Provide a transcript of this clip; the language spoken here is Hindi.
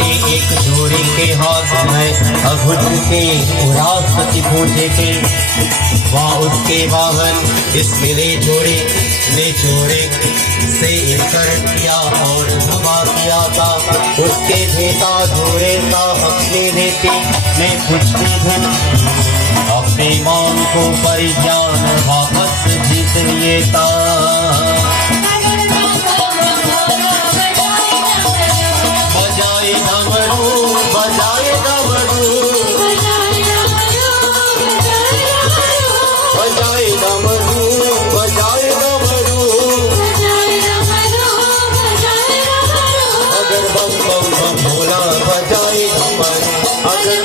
के एक जोड़े के हाथ में अभुज के उरासती पूछे के वहाँ उसके वाहन इस मिले जोड़े ने जोड़े से कर किया और धमा किया था उसके देता जोड़े का अपने देते मैं कुछ भी अपने मान को परिज्ञान वापस जीत लिए था। बजाए डमरू बजाए डमरू बजाए डमरू बजाए डमरू अगर बम बम बम भोला बजाए डमरू अगर